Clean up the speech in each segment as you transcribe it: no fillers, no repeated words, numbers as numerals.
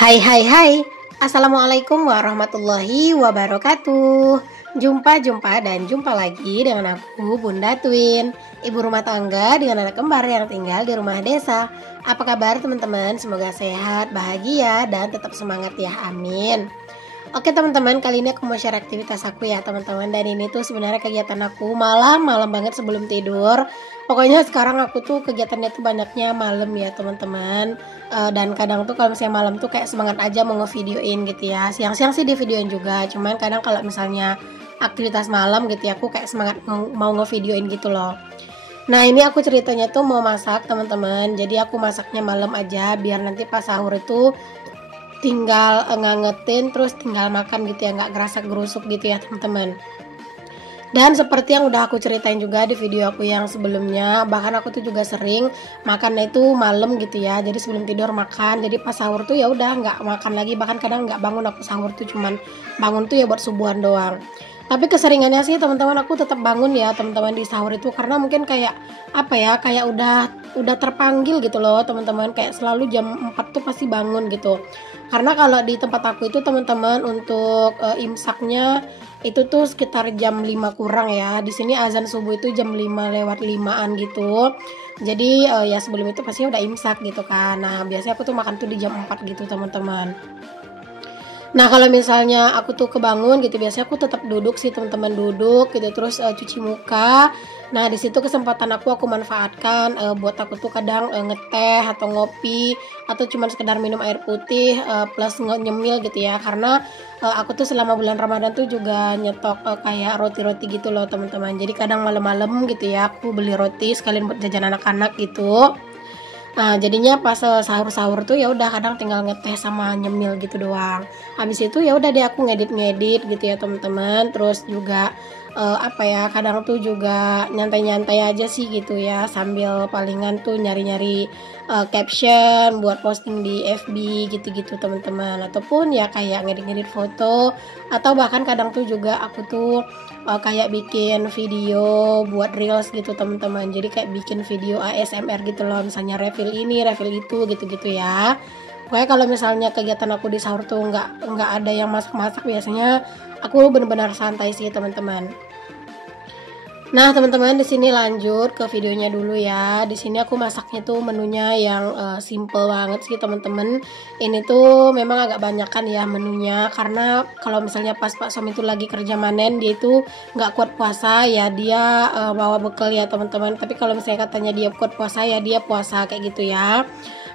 Hai hai hai. Assalamualaikum warahmatullahi wabarakatuh. Jumpa lagi dengan aku Bunda Twin, ibu rumah tangga dengan anak kembar yang tinggal di rumah desa. Apa kabar teman-teman? Semoga sehat, bahagia, dan tetap semangat ya, amin. Oke teman-teman, kali ini aku mau share aktivitas aku ya teman-teman. Dan ini tuh sebenarnya kegiatan aku malam banget sebelum tidur. Pokoknya sekarang aku tuh kegiatannya tuh banyaknya malam ya teman-teman. Dan kadang tuh kalau misalnya malam tuh kayak semangat aja mau ngevideoin gitu ya. Siang-siang sih di videoin juga, cuman kadang kalau misalnya aktivitas malam gitu ya, aku kayak semangat mau ngevideoin gitu loh. Nah ini aku ceritanya tuh mau masak teman-teman. Jadi aku masaknya malam aja biar nanti pas sahur itu tinggal ngangetin terus tinggal makan gitu ya, nggak gerasa gerusuk gitu ya teman-teman. Dan seperti yang udah aku ceritain juga di video aku yang sebelumnya, bahkan aku tuh juga sering makannya itu malam gitu ya. Jadi sebelum tidur makan, jadi pas sahur tuh ya udah nggak makan lagi, bahkan kadang nggak bangun aku sahur tuh, cuman bangun tuh ya buat subuhan doang. Tapi keseringannya sih teman-teman aku tetap bangun ya teman-teman di sahur itu, karena mungkin kayak apa ya, kayak udah terpanggil gitu loh teman-teman, kayak selalu jam 4 tuh pasti bangun gitu. Karena kalau di tempat aku itu teman-teman untuk imsaknya itu tuh sekitar jam 5 kurang ya. Di sini azan subuh itu jam 5 lewat 5-an gitu. Jadi ya sebelum itu pastinya udah imsak gitu kan. Nah, biasanya aku tuh makan tuh di jam 4 gitu teman-teman. Nah kalau misalnya aku tuh kebangun gitu, biasanya aku tetap duduk sih teman-teman, duduk gitu terus cuci muka. Nah di situ kesempatan aku manfaatkan buat aku tuh kadang ngeteh atau ngopi atau cuma sekedar minum air putih plus nyemil gitu ya, karena aku tuh selama bulan Ramadan tuh juga nyetok kayak roti-roti gitu loh teman-teman. Jadi kadang malam-malam gitu ya aku beli roti sekalian buat jajan anak-anak gitu. Nah, jadinya pas sahur-sahur tuh ya udah kadang tinggal ngeteh sama nyemil gitu doang. Habis itu ya udah deh aku ngedit-ngedit gitu ya, teman-teman. Terus juga apa ya, kadang tuh juga nyantai-nyantai aja sih gitu ya, sambil palingan tuh nyari-nyari caption buat posting di FB gitu-gitu teman-teman. Ataupun ya kayak ngedit-ngedit foto, atau bahkan kadang tuh juga aku tuh kayak bikin video buat reels gitu teman-teman. Jadi kayak bikin video ASMR gitu loh, misalnya refill ini refill itu gitu-gitu ya. Pokoknya kalau misalnya kegiatan aku di sahur tuh nggak ada yang masak-masak, biasanya aku benar-benar santai sih teman-teman. Nah teman-teman, di sini lanjut ke videonya dulu ya. Di sini aku masaknya tuh menunya yang simple banget sih teman-teman. Ini tuh memang agak banyakan ya menunya, karena kalau misalnya pas Pak Som itu lagi kerja manen, dia itu nggak kuat puasa ya, dia bawa bekal ya teman-teman. Tapi kalau misalnya katanya dia kuat puasa ya dia puasa kayak gitu ya.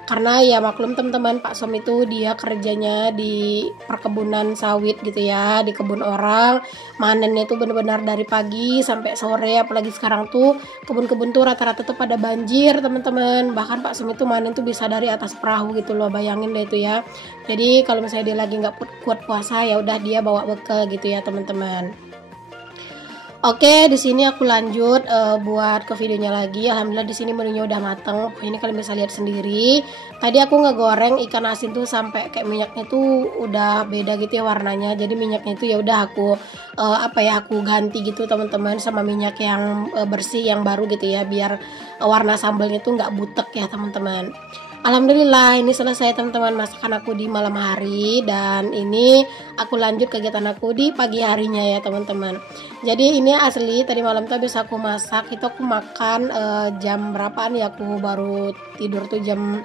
Karena ya maklum teman-teman, Pak Som itu dia kerjanya di perkebunan sawit gitu ya, di kebun orang. Manennya itu benar-benar dari pagi sampai sore, apalagi sekarang tuh kebun-kebun tuh rata-rata tuh pada banjir teman-teman. Bahkan Pak Som itu manen tuh bisa dari atas perahu gitu loh, bayangin deh itu ya. Jadi kalau misalnya dia lagi nggak kuat puasa ya udah dia bawa bekal gitu ya teman-teman. Oke, di sini aku lanjut buat ke videonya lagi. Alhamdulillah di sini menunya udah mateng. Ini kalian bisa lihat sendiri. Tadi aku ngegoreng ikan asin tuh sampai kayak minyaknya tuh udah beda gitu ya warnanya. Jadi minyaknya itu ya udah aku aku ganti gitu teman-teman sama minyak yang bersih yang baru gitu ya, biar warna sambalnya tuh nggak butek ya teman-teman. Alhamdulillah ini selesai teman-teman masakan aku di malam hari, dan ini aku lanjut kegiatan aku di pagi harinya ya teman-teman. Jadi ini asli tadi malam tuh habis aku masak itu aku makan jam berapaan ya, aku baru tidur tuh jam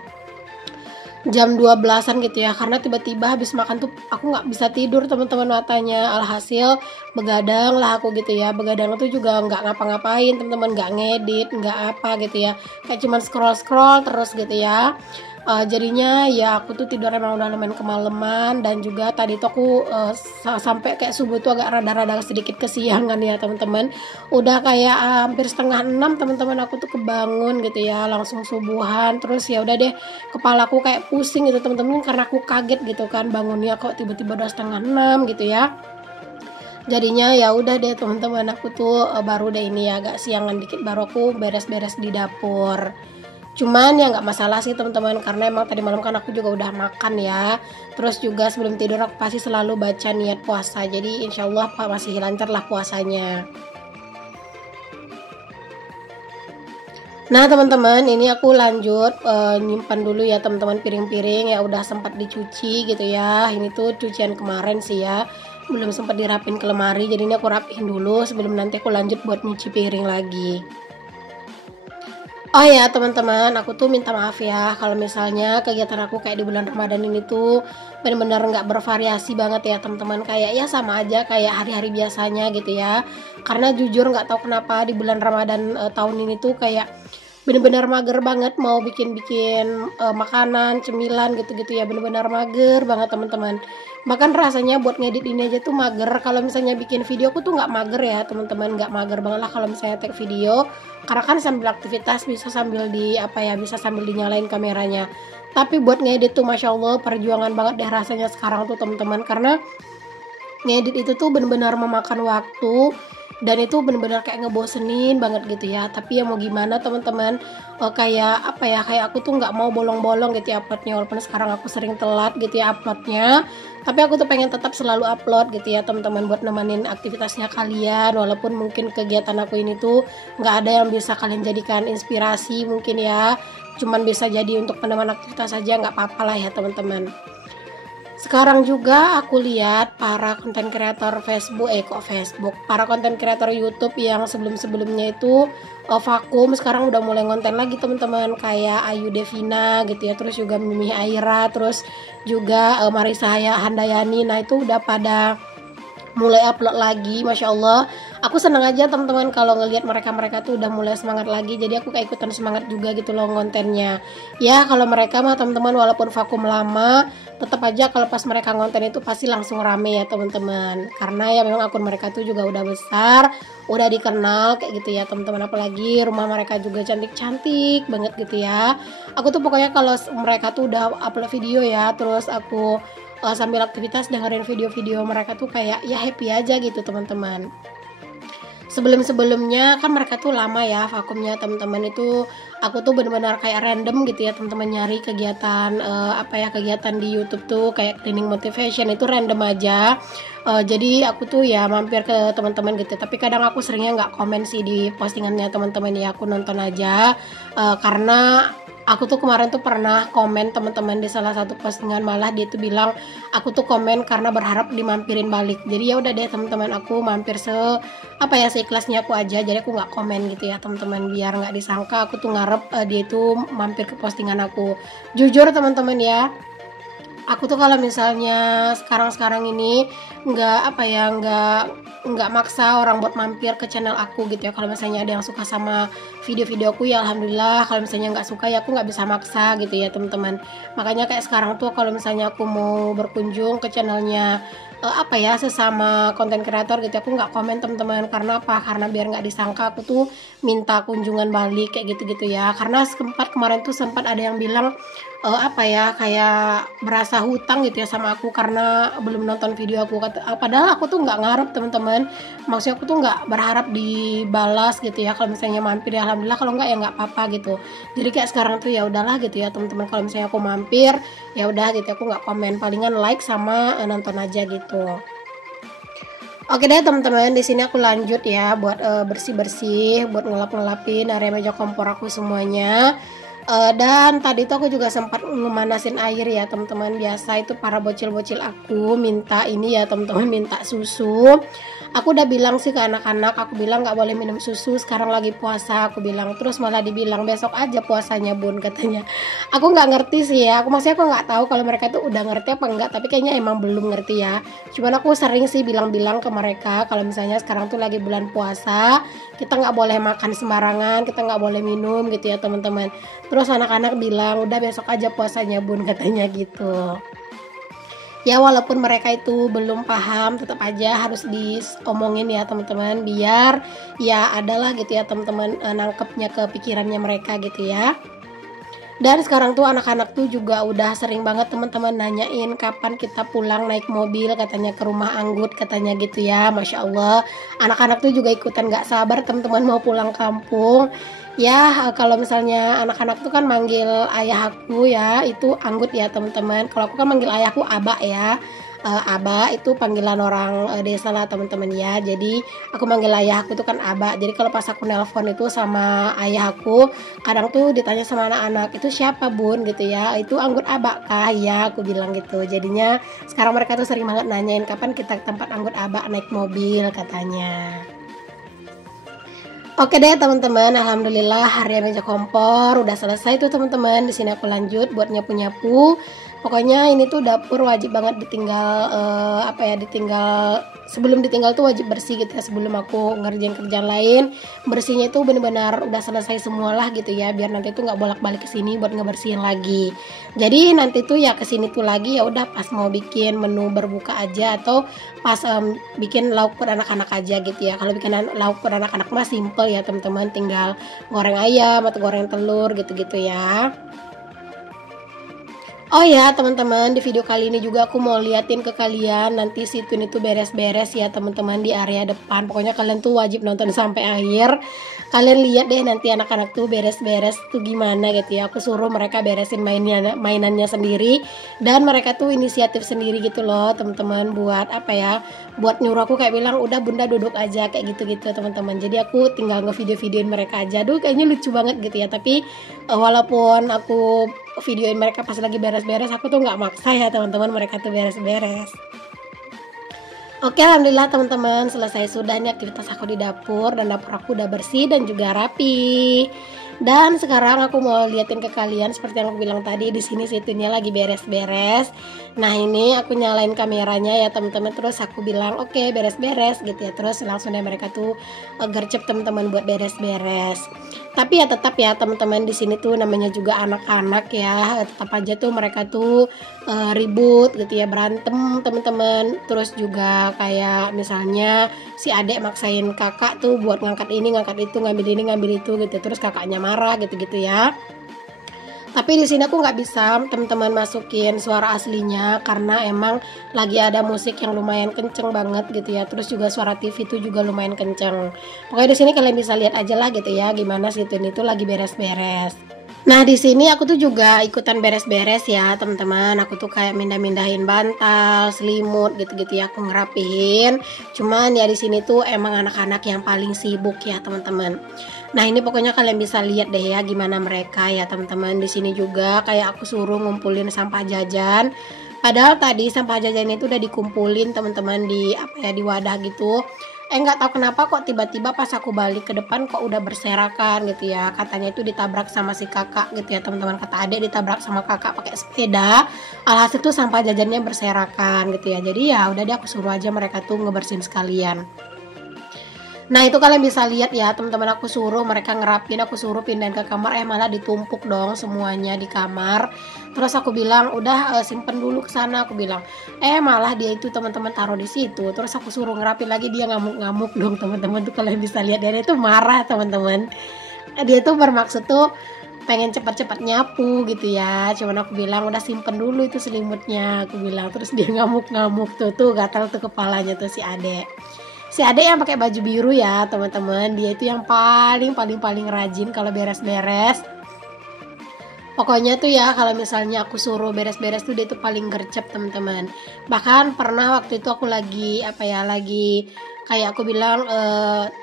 12-an gitu ya, karena tiba-tiba habis makan tuh aku nggak bisa tidur teman-teman, matanya. Alhasil begadang lah aku gitu ya. Begadang tuh juga nggak ngapa-ngapain teman-teman, nggak ngedit nggak apa gitu ya, kayak cuman scroll terus gitu ya. Jadinya ya aku tuh tidur emang udah lumayan kemalaman, dan juga tadi tuh aku sampai kayak subuh tuh agak rada-rada sedikit kesiangan ya teman-teman. Udah kayak hampir setengah 6 teman-teman aku tuh kebangun gitu ya, langsung subuhan. Terus ya udah deh, kepala aku kayak pusing gitu teman-teman, karena aku kaget gitu kan bangunnya kok tiba-tiba udah setengah 6 gitu ya. Jadinya ya udah deh teman-teman, aku tuh baru deh ini ya agak siangan dikit baru aku beres-beres di dapur. Cuman ya nggak masalah sih teman-teman, karena emang tadi malam kan aku juga udah makan ya. Terus juga sebelum tidur aku pasti selalu baca niat puasa. Jadi insya Allah masih lancar lah puasanya. Nah teman-teman, ini aku lanjut nyimpan dulu ya teman-teman piring-piring ya udah sempat dicuci gitu ya. Ini tuh cucian kemarin sih ya, belum sempat dirapin ke lemari, jadi ini aku rapihin dulu sebelum nanti aku lanjut buat nyuci piring lagi. Oh ya teman-teman, aku tuh minta maaf ya kalau misalnya kegiatan aku kayak di bulan Ramadan ini tuh benar-benar nggak bervariasi banget ya teman-teman. Kayak ya sama aja kayak hari-hari biasanya gitu ya. Karena jujur nggak tahu kenapa di bulan Ramadan tahun ini tuh kayak bener-bener mager banget mau bikin-bikin makanan, cemilan gitu-gitu ya, bener-bener mager banget teman-teman. Bahkan rasanya buat ngedit ini aja tuh mager. Kalau misalnya bikin video aku tuh nggak mager ya teman-teman, nggak mager banget lah kalau misalnya take video. Karena kan sambil aktivitas bisa sambil bisa sambil dinyalain kameranya. Tapi buat ngedit tuh masya Allah perjuangan banget deh rasanya sekarang tuh teman-teman, karena ngedit itu tuh bener-bener memakan waktu dan itu bener-bener kayak ngebosenin banget gitu ya. Tapi ya mau gimana teman-teman, kayak aku tuh nggak mau bolong-bolong gitu ya uploadnya, walaupun sekarang aku sering telat gitu ya uploadnya, tapi aku tuh pengen tetap selalu upload gitu ya teman-teman, buat nemenin aktivitasnya kalian. Walaupun mungkin kegiatan aku ini tuh nggak ada yang bisa kalian jadikan inspirasi mungkin ya, cuman bisa jadi untuk peneman aktivitas saja, nggak apa-apa lah ya teman-teman. Sekarang juga aku lihat para konten kreator para konten kreator YouTube yang sebelumnya itu vakum, sekarang udah mulai konten lagi teman-teman, kayak Ayu Devina gitu ya, terus juga Mimi Aira, terus juga Marisa Handayani. Nah itu udah pada mulai upload lagi, masya Allah. Aku senang aja teman-teman kalau ngelihat mereka tuh udah mulai semangat lagi, jadi aku kayak ikutan semangat juga gitu loh kontennya ya. Kalau mereka mah teman-teman walaupun vakum lama, tetap aja kalau pas mereka konten itu pasti langsung rame ya teman-teman, karena ya memang akun mereka tuh juga udah besar, udah dikenal kayak gitu ya teman-teman. Apalagi rumah mereka juga cantik-cantik banget gitu ya. Aku tuh pokoknya kalau mereka tuh udah upload video ya, terus aku sambil aktivitas dengerin video-video mereka tuh kayak ya happy aja gitu teman-teman. Sebelumnya kan mereka tuh lama ya vakumnya teman-teman, itu aku tuh benar-benar kayak random gitu ya teman-teman, nyari kegiatan kegiatan di YouTube tuh kayak cleaning motivation, itu random aja. Jadi aku tuh ya mampir ke teman-teman gitu, tapi kadang aku seringnya nggak komen sih di postingannya teman-teman ya, aku nonton aja. Karena aku tuh kemarin tuh pernah komen teman-teman di salah satu postingan, malah dia tuh bilang aku tuh komen karena berharap dimampirin balik. Jadi ya udah deh teman-teman, aku mampir seikhlasnya aku aja. Jadi aku nggak komen gitu ya teman-teman, biar nggak disangka aku tuh ngarep dia itu mampir ke postingan aku. Jujur teman-teman ya, aku tuh kalau misalnya sekarang ini nggak maksa orang buat mampir ke channel aku gitu ya. Kalau misalnya ada yang suka sama video-video aku ya alhamdulillah, kalau misalnya nggak suka ya aku nggak bisa maksa gitu ya teman-teman. Makanya kayak sekarang tuh kalau misalnya aku mau berkunjung ke channelnya sesama konten kreator gitu, aku nggak komen teman-teman. Karena apa? Karena biar nggak disangka aku tuh minta kunjungan balik kayak gitu-gitu ya. Karena kemarin tuh sempat ada yang bilang kayak berasa hutang gitu ya sama aku karena belum nonton video aku. Padahal aku tuh nggak ngarep teman-teman, maksudnya aku tuh nggak berharap dibalas gitu ya. Kalau misalnya mampir ya alhamdulillah, kalau nggak ya nggak apa-apa gitu. Jadi kayak sekarang tuh ya udahlah gitu ya teman-teman, kalau misalnya aku mampir ya udah gitu, aku nggak komen, palingan like sama nonton aja gitu. Oke deh teman-teman, di sini aku lanjut ya buat bersih-bersih, buat ngelap-ngelapin area meja kompor aku semuanya. Dan tadi tuh aku juga sempat memanasin air ya teman-teman. Biasa itu para bocil-bocil aku minta ini ya teman-teman, minta susu. Aku udah bilang sih ke anak-anak, aku bilang nggak boleh minum susu, sekarang lagi puasa aku bilang. Terus malah dibilang besok aja puasanya bun katanya. Aku nggak ngerti sih ya, aku nggak tahu kalau mereka tuh udah ngerti apa enggak, tapi kayaknya emang belum ngerti ya. Cuman aku sering sih bilang-bilang ke mereka kalau misalnya sekarang tuh lagi bulan puasa, kita nggak boleh makan sembarangan, kita nggak boleh minum gitu ya teman-teman. Terus anak-anak bilang udah besok aja puasanya bun katanya gitu. Ya walaupun mereka itu belum paham, tetap aja harus diomongin ya teman-teman, biar ya adalah gitu ya teman-teman nangkepnya ke pikirannya mereka gitu ya. Dan sekarang tuh anak-anak tuh juga udah sering banget teman-teman nanyain kapan kita pulang naik mobil katanya ke rumah Anggut katanya gitu ya. Masya Allah, anak-anak tuh juga ikutan gak sabar teman-teman mau pulang kampung. Ya kalau misalnya anak-anak tuh kan manggil ayah aku ya itu Anggut ya teman-teman. Kalau aku kan manggil ayahku Abah ya. Aba itu panggilan orang desa lah teman-teman ya. Jadi aku manggil ayah aku itu kan Aba. Jadi kalau pas aku nelpon itu sama ayah aku, kadang tuh ditanya sama anak-anak, itu siapa bun gitu ya, itu anggut Aba kah ya, aku bilang gitu. Jadinya sekarang mereka tuh sering banget nanyain kapan kita ke tempat anggut Aba naik mobil katanya. Oke deh teman-teman, alhamdulillah hari meja kompor udah selesai tuh teman-teman. Di sini aku lanjut buat nyapu-nyapu. Pokoknya ini tuh dapur wajib banget ditinggal ditinggal sebelum ditinggal tuh wajib bersih gitu ya, sebelum aku ngerjain kerjaan lain. Bersihnya itu benar-benar udah selesai semualah gitu ya, biar nanti tuh nggak bolak-balik ke sini buat ngebersihin lagi. Jadi nanti tuh ya kesini tuh lagi ya udah pas mau bikin menu berbuka aja atau pas bikin lauk buat anak-anak aja gitu ya. Kalau bikin lauk buat anak-anak mah simple ya teman-teman, tinggal goreng ayam atau goreng telur gitu-gitu ya. Oh ya teman-teman, di video kali ini juga aku mau liatin ke kalian nanti si Twin itu beres-beres ya teman-teman di area depan. Pokoknya kalian tuh wajib nonton sampai akhir. Kalian lihat deh nanti anak-anak tuh beres-beres tuh gimana gitu ya. Aku suruh mereka beresin mainannya sendiri, dan mereka tuh inisiatif sendiri gitu loh teman-teman, buat buat nyuruh aku kayak bilang udah bunda duduk aja kayak gitu-gitu teman-teman. Jadi aku tinggal ngevideo-videoin mereka aja. Duh kayaknya lucu banget gitu ya. Tapi walaupun aku videoin mereka pas lagi beres-beres, aku tuh nggak maksa ya teman-teman, mereka tuh beres-beres. Oke, alhamdulillah teman-teman, selesai sudah nih aktivitas aku di dapur, dan dapur aku udah bersih dan juga rapi. Dan sekarang aku mau liatin ke kalian seperti yang aku bilang tadi, di sini situnya lagi beres-beres. Nah, ini aku nyalain kameranya ya teman-teman, terus aku bilang oke, beres-beres gitu ya. Terus langsung deh mereka tuh gercep teman-teman buat beres-beres. Tapi ya tetap ya teman-teman, di sini tuh namanya juga anak-anak ya, tetap aja tuh mereka tuh ribut gitu ya, berantem teman-teman. Terus juga kayak misalnya si adek maksain kakak tuh buat ngangkat ini ngangkat itu, ngambil ini ngambil itu gitu, terus kakaknya marah gitu-gitu ya. Tapi di sini aku nggak bisa teman-teman masukin suara aslinya karena emang lagi ada musik yang lumayan kenceng banget gitu ya. Terus juga suara TV itu juga lumayan kenceng. Pokoknya di sini kalian bisa lihat aja lah gitu ya gimana si Twin itu lagi beres-beres. Nah, di sini aku tuh juga ikutan beres-beres ya teman-teman. Aku tuh kayak mindah-mindahin bantal, selimut gitu-gitu ya, aku ngerapihin. Cuman ya di sini tuh emang anak-anak yang paling sibuk ya teman-teman. Nah, ini pokoknya kalian bisa lihat deh ya gimana mereka ya teman-teman. Di sini juga kayak aku suruh ngumpulin sampah jajan. Padahal tadi sampah jajan itu udah dikumpulin teman-teman di di wadah gitu. Nggak tahu kenapa kok tiba-tiba pas aku balik ke depan kok udah berserakan gitu ya. Katanya itu ditabrak sama si kakak gitu ya teman-teman. Kata adek ditabrak sama kakak pakai sepeda. Alhasil tuh sampah jajannya berserakan gitu ya. Jadi ya udah deh aku suruh aja mereka tuh ngebersihin sekalian. Nah, itu kalian bisa lihat ya teman-teman, aku suruh mereka ngerapin, aku suruh pindahin ke kamar, malah ditumpuk dong semuanya di kamar. Terus aku bilang udah simpen dulu ke sana, aku bilang malah dia itu teman-teman taruh di situ. Terus aku suruh ngerapin lagi, dia ngamuk-ngamuk dong teman-teman, tuh kalian bisa lihat dia itu marah teman-teman. Dia tuh bermaksud tuh pengen cepat-cepat nyapu gitu ya. Cuman aku bilang udah simpen dulu itu selimutnya, aku bilang. Terus dia ngamuk-ngamuk tuh gatal tuh kepalanya tuh si adek. Si adek yang pakai baju biru ya teman-teman, dia itu yang paling rajin kalau beres-beres. Pokoknya tuh ya kalau misalnya aku suruh beres-beres tuh dia itu paling gercep teman-teman. Bahkan pernah waktu itu aku lagi kayak aku bilang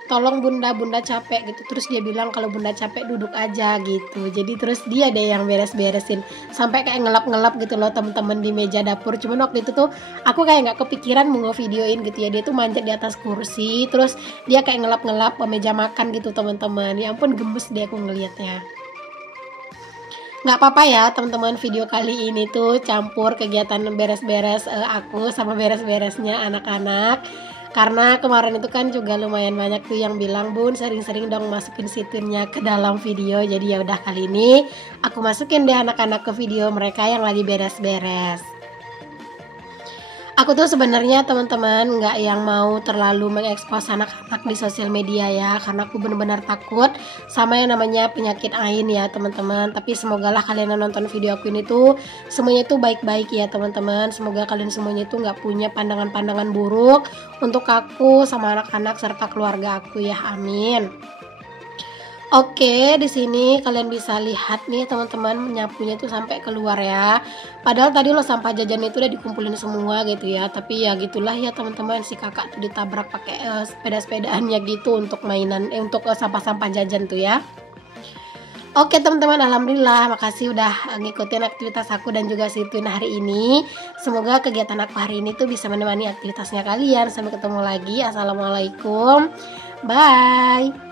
tolong bunda capek gitu. Terus dia bilang kalau bunda capek duduk aja gitu. Jadi terus dia deh yang beres-beresin sampai kayak ngelap-ngelap gitu loh teman-teman di meja dapur. Cuman waktu itu tuh aku kayak nggak kepikiran mau ngevideoin gitu ya. Dia tuh manjat di atas kursi, terus dia kayak ngelap-ngelap meja makan gitu teman-teman. Ya ampun, gemes deh aku ngelihatnya. Nggak apa-apa ya teman-teman, video kali ini tuh campur kegiatan beres-beres aku sama beres-beresnya anak-anak. Karena kemarin itu kan juga lumayan banyak tuh yang bilang, bun sering-sering dong masukin situnya ke dalam video. Jadi ya udah kali ini aku masukin deh anak-anak ke video mereka yang lagi beres-beres. Aku tuh sebenarnya teman-teman nggak yang mau terlalu mengekspos anak-anak di sosial media ya, karena aku benar-benar takut sama yang namanya penyakit ain ya teman-teman. Tapi semoga lah kalian yang nonton video aku ini tuh semuanya tuh baik-baik ya teman-teman. Semoga kalian semuanya tuh nggak punya pandangan-pandangan buruk untuk aku sama anak-anak serta keluarga aku ya, amin. Oke, di sini kalian bisa lihat nih teman-teman nyapunya tuh sampai keluar ya. Padahal tadi lo sampah jajan itu udah dikumpulin semua gitu ya. Tapi ya gitulah ya teman-teman, si kakak tuh ditabrak pakai sepeda-sepedaannya gitu untuk mainan untuk sampah-sampah jajan tuh ya. Oke teman-teman, alhamdulillah, makasih udah ngikutin aktivitas aku dan juga si Twin hari ini. Semoga kegiatan aku hari ini tuh bisa menemani aktivitasnya kalian. Sampai ketemu lagi. Assalamualaikum. Bye.